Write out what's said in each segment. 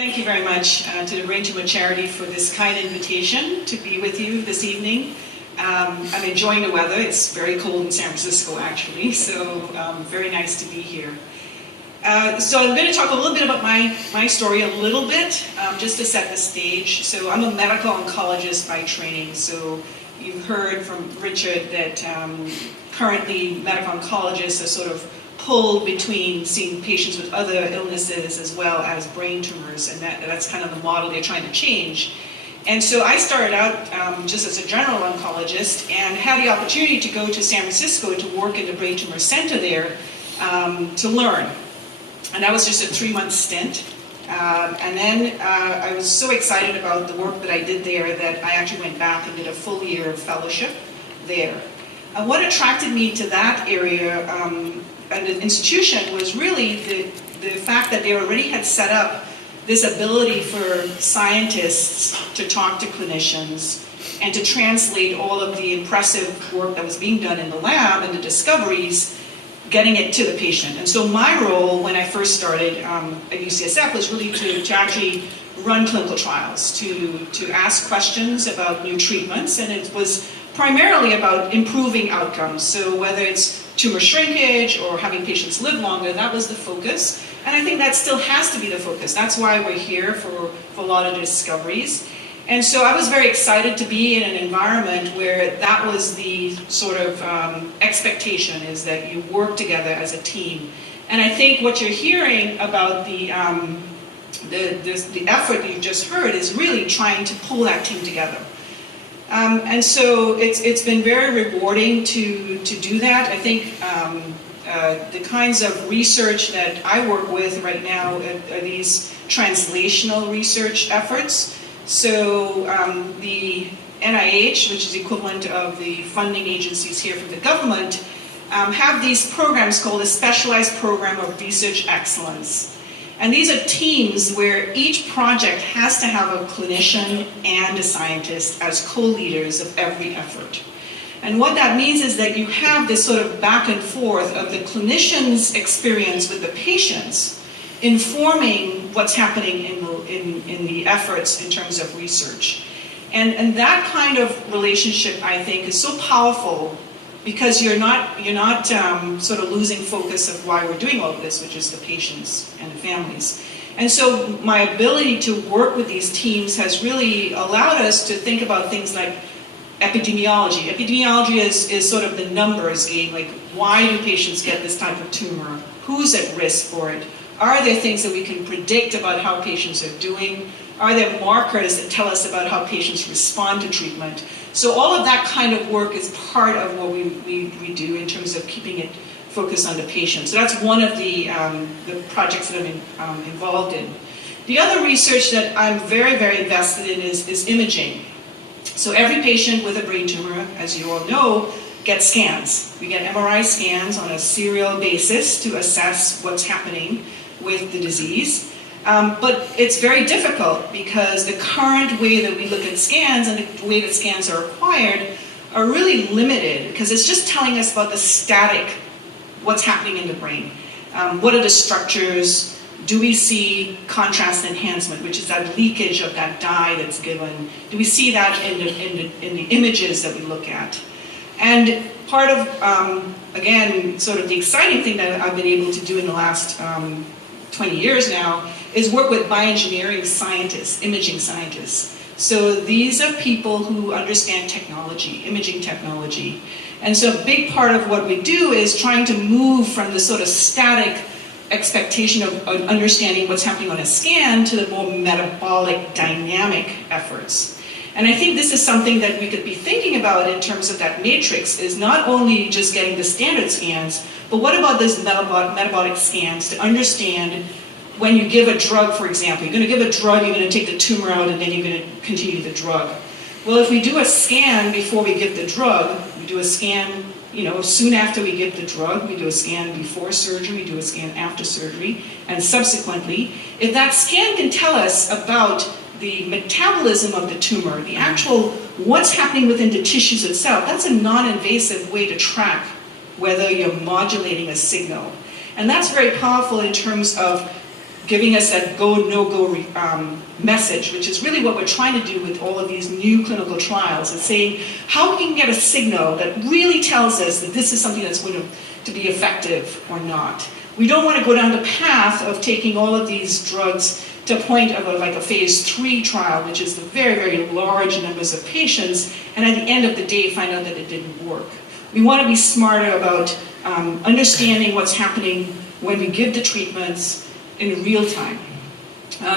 Thank you very much to the Brain Tumor Charity for this kind invitation to be with you this evening. I'm enjoying the weather. It's very cold in San Francisco, actually, so very nice to be here. So I'm going to talk a little bit about my story a little bit, just to set the stage. So I'm a medical oncologist by training, so you've heard from Richard that currently medical oncologists are sort of pulled between seeing patients with other illnesses as well as brain tumors, and that's kind of the model they're trying to change. And so I started out just as a general oncologist and had the opportunity to go to San Francisco to work in the brain tumor center there to learn. And that was just a 3-month stint. And then I was so excited about the work that I did there that I actually went back and did a full year of fellowship there. And what attracted me to that area and the institution was really the fact that they already had set up this ability for scientists to talk to clinicians and to translate all of the impressive work that was being done in the lab and the discoveries, getting it to the patient. And so my role when I first started at UCSF was really to actually run clinical trials, to ask questions about new treatments, and it was primarily about improving outcomes. So whether it's tumor shrinkage or having patients live longer, that was the focus. And I think that still has to be the focus. That's why we're here for a lot of the discoveries. And so I was very excited to be in an environment where that was the sort of expectation, is that you work together as a team. And I think what you're hearing about the effort that you just heard is really trying to pull that team together. And so it's been very rewarding to do that. I think the kinds of research that I work with right now are these translational research efforts. So the NIH, which is the equivalent of the funding agencies here from the government, have these programs called a Specialized Program of Research Excellence. And these are teams where each project has to have a clinician and a scientist as co-leaders of every effort. And what that means is that you have this sort of back and forth of the clinician's experience with the patients informing what's happening in the efforts in terms of research. And that kind of relationship, I think, is so powerful because you're not sort of losing focus of why we're doing all of this, which is the patients and the families. And so my ability to work with these teams has really allowed us to think about things like epidemiology. Epidemiology is sort of the numbers game, like why do patients get this type of tumor? Who's at risk for it? Are there things that we can predict about how patients are doing? Are there markers that tell us about how patients respond to treatment? So all of that kind of work is part of what we do in terms of keeping it focused on the patient. So that's one of the projects that I'm involved in. The other research that I'm very, very invested in is imaging. So every patient with a brain tumor, as you all know, gets scans. We get MRI scans on a serial basis to assess what's happening with the disease. But it's very difficult because the current way that we look at scans and the way that scans are acquired are really limited because it's just telling us about the static, what's happening in the brain. What are the structures? Do we see contrast enhancement, which is that leakage of that dye that's given? Do we see that in the images that we look at? And part of, again, sort of the exciting thing that I've been able to do in the last 20 years now is work with bioengineering scientists, imaging scientists. So these are people who understand technology, imaging technology. And so a big part of what we do is trying to move from the sort of static expectation of understanding what's happening on a scan to the more metabolic, dynamic efforts. And I think this is something that we could be thinking about in terms of that matrix, is not only just getting the standard scans, but what about those metabolic scans to understand when you give a drug, for example. You're going to give a drug, you're going to take the tumor out, and then you're going to continue the drug. Well, if we do a scan before we give the drug, we do a scan, soon after we give the drug, we do a scan before surgery, we do a scan after surgery, and subsequently, if that scan can tell us about the metabolism of the tumor, the actual what's happening within the tissues itself, that's a non-invasive way to track whether you're modulating a signal. And that's very powerful in terms of giving us that go, no-go message, which is really what we're trying to do with all of these new clinical trials, is saying how we can get a signal that really tells us that this is something that's going to be effective or not. We don't want to go down the path of taking all of these drugs to a point of like a phase 3 trial, which is the very, very large numbers of patients, and at the end of the day find out that it didn't work. We want to be smarter about understanding what's happening when we give the treatments in real time.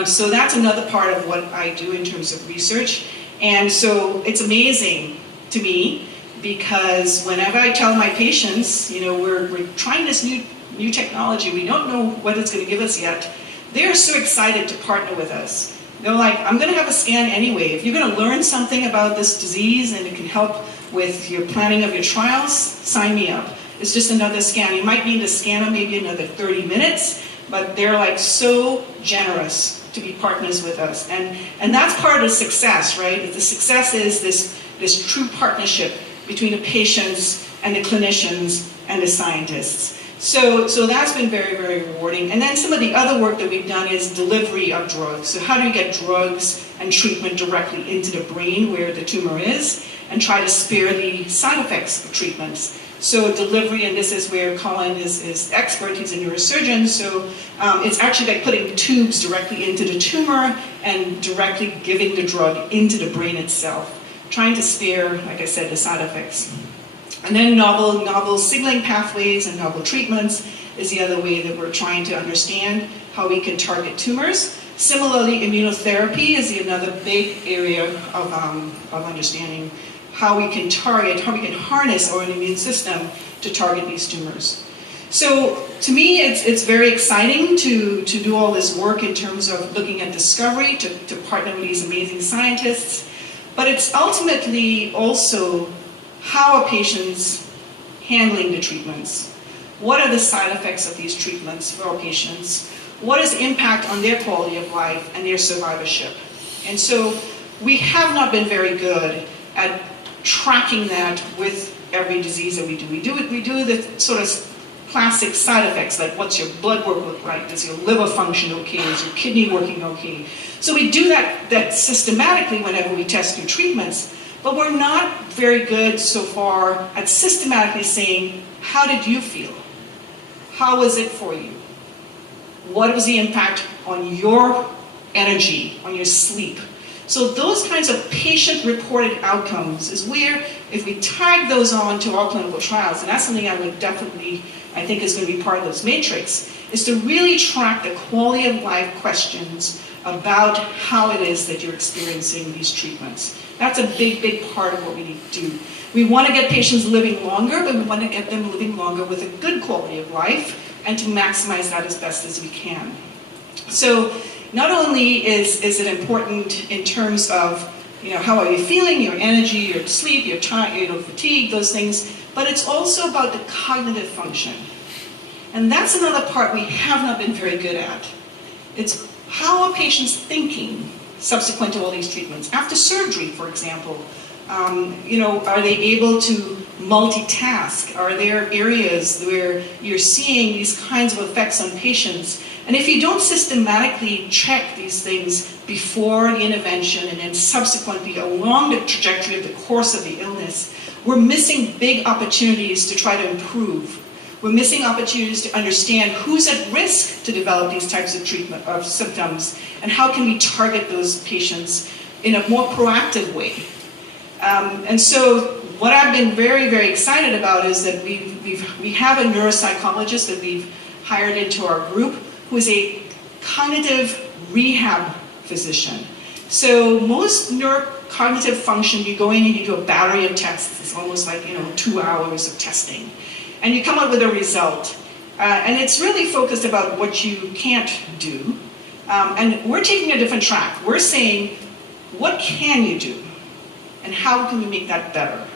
So that's another part of what I do in terms of research. And so it's amazing to me, because whenever I tell my patients, we're trying this new technology, we don't know what it's going to give us yet, they're so excited to partner with us. They're like, I'm going to have a scan anyway. If you're going to learn something about this disease and it can help with your planning of your trials, sign me up. It's just another scan. You might need to scan them maybe another 30 minutes, but they're like so generous to be partners with us. And that's part of the success, right? The success is this true partnership between the patients and the clinicians and the scientists. So that's been very, very rewarding. And then some of the other work that we've done is delivery of drugs. So how do you get drugs and treatment directly into the brain where the tumor is, and try to spare the side effects of treatments? So delivery, and this is where Colin is expert, he's a neurosurgeon, so it's actually like putting tubes directly into the tumor and directly giving the drug into the brain itself, trying to spare, like I said, the side effects. And then novel signaling pathways and novel treatments is the other way that we're trying to understand how we can target tumors. Similarly, immunotherapy is another big area of understanding how we can harness our immune system to target these tumors. So to me, it's very exciting to do all this work in terms of looking at discovery, to partner with these amazing scientists, but it's ultimately also how are patients handling the treatments? What are the side effects of these treatments for our patients? What is the impact on their quality of life and their survivorship? And so we have not been very good at tracking that with every disease that we do. We do the sort of classic side effects, like what's your blood work look like? Does your liver function okay? Is your kidney working okay? So we do that systematically whenever we test new treatments, but we're not very good so far at systematically saying, how did you feel? How was it for you? What was the impact on your energy, on your sleep? So those kinds of patient-reported outcomes is where, if we tag those on to our clinical trials, and that's something I think is going to be part of this matrix, is to really track the quality of life questions about how it is that you're experiencing these treatments. That's a big, big part of what we need to do. We want to get patients living longer, but we want to get them living longer with a good quality of life and to maximize that as best as we can. So not only is it important in terms of how are you feeling, your energy, your sleep, your time, fatigue, those things, but it's also about the cognitive function. And that's another part we have not been very good at. It's how are patients thinking subsequent to all these treatments? After surgery, for example, are they able to multitask? Are there areas where you're seeing these kinds of effects on patients? And if you don't systematically check these things before the intervention and then subsequently along the trajectory of the course of the illness, we're missing big opportunities to try to improve. We're missing opportunities to understand who's at risk to develop these types of symptoms, and how can we target those patients in a more proactive way. And so what I've been very, very excited about is that we have a neuropsychologist that we've hired into our group who is a cognitive rehab physician. So most neurocognitive function, you go in and you do a battery of tests. It's almost like 2 hours of testing. And you come up with a result. And it's really focused about what you can't do. And we're taking a different track. We're saying, what can you do? And how can we make that better?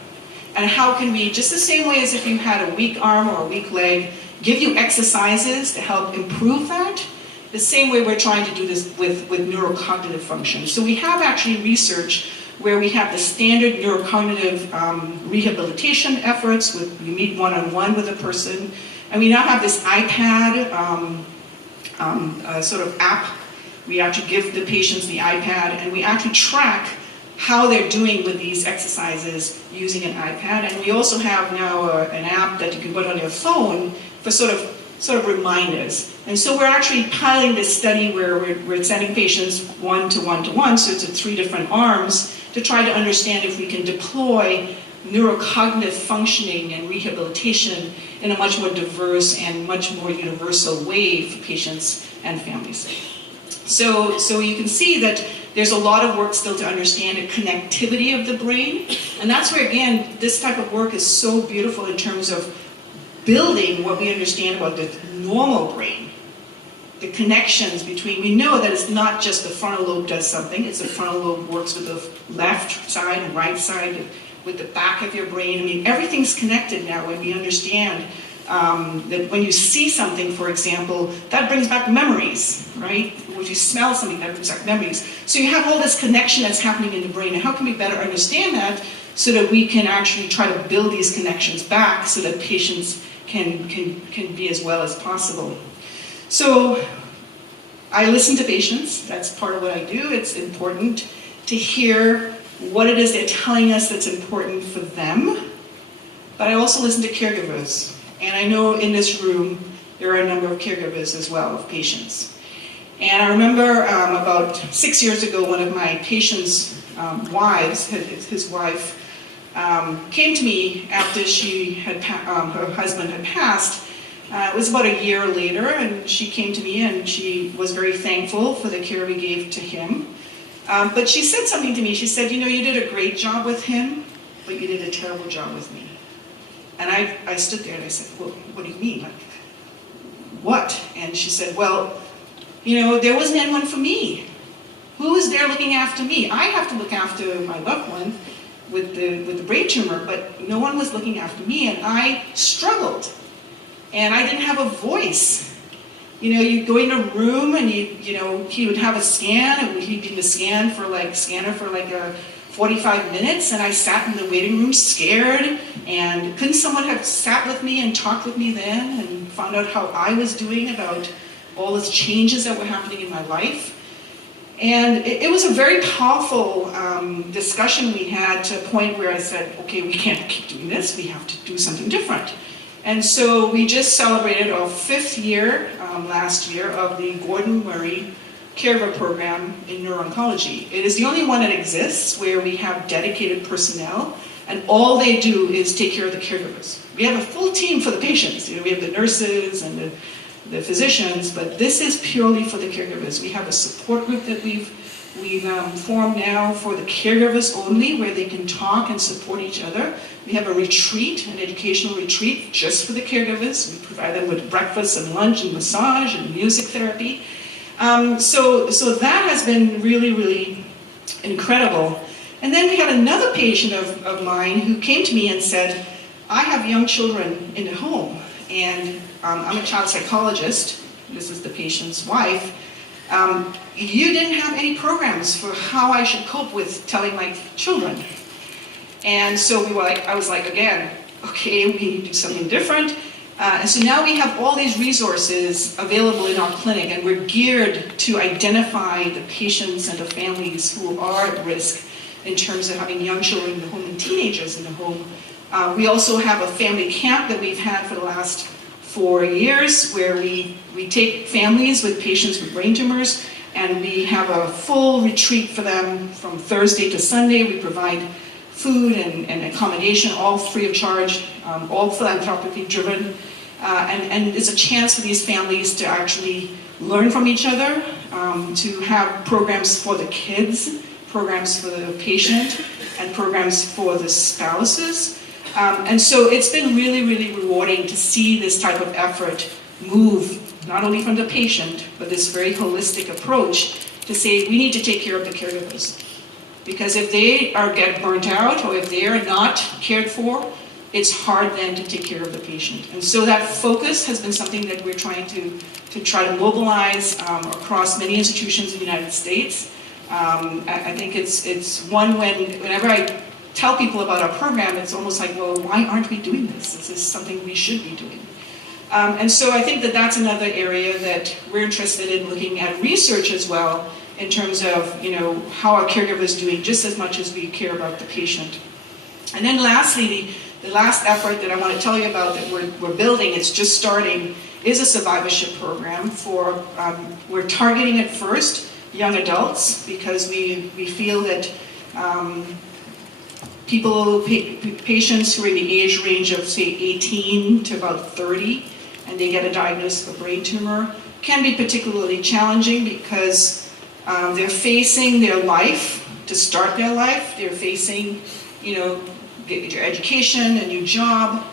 And how can we, just the same way as if you had a weak arm or a weak leg, give you exercises to help improve that? The same way we're trying to do this with neurocognitive function. So we have actually research where we have the standard neurocognitive rehabilitation efforts. We meet one-on-one with a person. And we now have this iPad sort of app. We actually give the patients the iPad, and we actually track how they're doing with these exercises using an iPad. And we also have now an app that you can put on your phone for sort of reminders. And so we're actually piloting this study where we're sending patients one to one, so it's 3 different arms, to try to understand if we can deploy neurocognitive functioning and rehabilitation in a much more diverse and much more universal way for patients and families. So you can see that there's a lot of work still to understand the connectivity of the brain, and that's where, again, this type of work is so beautiful in terms of building what we understand about the normal brain. The connections between, we know that it's not just the frontal lobe does something, it's the frontal lobe works with the left side and right side, with the back of your brain. I mean, everything's connected now when we understand that when you see something, for example, that brings back memories, right? When you smell something, that brings back memories. So you have all this connection that's happening in the brain, and how can we better understand that so that we can actually try to build these connections back so that patients can be as well as possible. So I listen to patients, that's part of what I do. It's important to hear what it is they're telling us that's important for them, but I also listen to caregivers. And I know in this room there are a number of caregivers as well of patients. And I remember about 6 years ago, one of my patients' wives, his wife, came to me after her husband had passed. It was about a year later, and she came to me and she was very thankful for the care we gave to him. But she said something to me. She said, you know, you did a great job with him, but you did a terrible job with me. And I stood there and I said, well, what do you mean? Like, what? And she said, well, you know, there wasn't anyone for me. Who was there looking after me? I have to look after my loved one with the brain tumor, but no one was looking after me, and I struggled. And I didn't have a voice. You know, you go in a room and he would have a scan, and he'd be in the scanner for like 45 minutes, and I sat in the waiting room scared, and couldn't someone have sat with me and talked with me then and found out how I was doing about all these changes that were happening in my life? And it was a very powerful discussion we had, to a point where I said, okay, we can't keep doing this, we have to do something different. And so we just celebrated our 5th year last year of the Gordon Murray Caregiver Program in Neuro-Oncology. It is the only one that exists where we have dedicated personnel, and all they do is take care of the caregivers. We have a full team for the patients. You know, we have the nurses and the physicians, but this is purely for the caregivers. We have a support group that we've formed now for the caregivers only, where they can talk and support each other. We have a retreat, an educational retreat, just for the caregivers. We provide them with breakfast and lunch and massage and music therapy. So that has been really, really incredible. And then we had another patient of mine who came to me and said, I have young children in the home, and I'm a child psychologist. This is the patient's wife. You didn't have any programs for how I should cope with telling my children. And so I was like, again, okay, we need to do something different. And so now we have all these resources available in our clinic, and we're geared to identify the patients and the families who are at risk in terms of having young children in the home and teenagers in the home. We also have a family camp that we've had for the last 4 years, where we take families with patients with brain tumors, and we have a full retreat for them from Thursday to Sunday. We provide food and accommodation, all free of charge, all philanthropically driven. And it's a chance for these families to actually learn from each other, to have programs for the kids, programs for the patient, and programs for the spouses. And so it's been really, really rewarding to see this type of effort move, not only from the patient, but this very holistic approach to say we need to take care of the caregivers. Because if they get burnt out, or if they are not cared for, it's hard then to take care of the patient. And so that focus has been something that we're trying to try to mobilize across many institutions in the United States. I think it's one whenever I tell people about our program, it's almost like, well, why aren't we doing this? This is something we should be doing. And so I think that that's another area that we're interested in looking at research as well, in terms of, you know, how our caregiver is doing, just as much as we care about the patient. And then lastly, the last effort that I want to tell you about that we're building, it's just starting, is a survivorship program for, we're targeting at first young adults, because we feel that patients who are in the age range of, say, 18 to about 30, and they get a diagnosis of a brain tumor, can be particularly challenging because they're facing their life, to start their life. They're facing, you know, your education, a new job,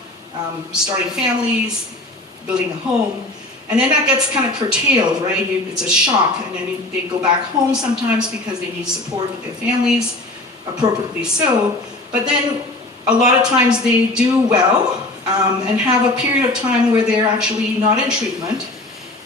starting families, building a home. And then that gets kind of curtailed, right? It's a shock, and then they go back home sometimes because they need support with their families, appropriately so. But then a lot of times they do well and have a period of time where they're actually not in treatment.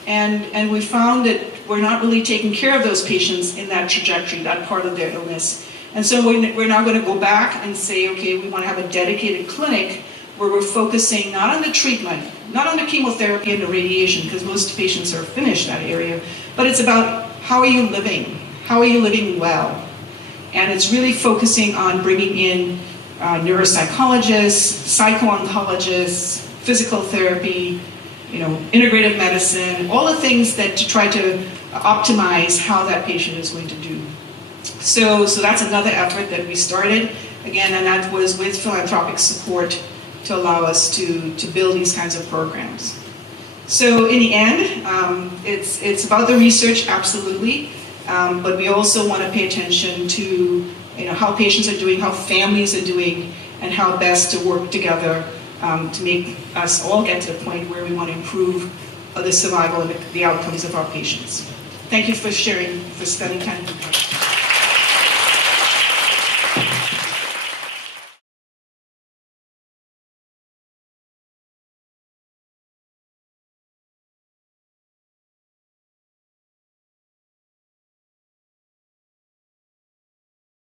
And we found that we're not really taking care of those patients in that trajectory, that part of their illness. And so we're now going to go back and say, okay, we want to have a dedicated clinic where we're focusing not on the treatment, not on the chemotherapy and the radiation, because most patients are finished that area, but it's about how are you living? How are you living well? And it's really focusing on bringing in neuropsychologists, psycho-oncologists, physical therapy, you know, integrative medicine, all the things that to try to optimize how that patient is going to do. So that's another effort that we started, again, and that was with philanthropic support to allow us to build these kinds of programs. So in the end, it's about the research, absolutely, but we also want to pay attention to, you know, how patients are doing, how families are doing, and how best to work together to make us all get to the point where we want to improve the survival and the outcomes of our patients. Thank you for sharing, for spending time with me.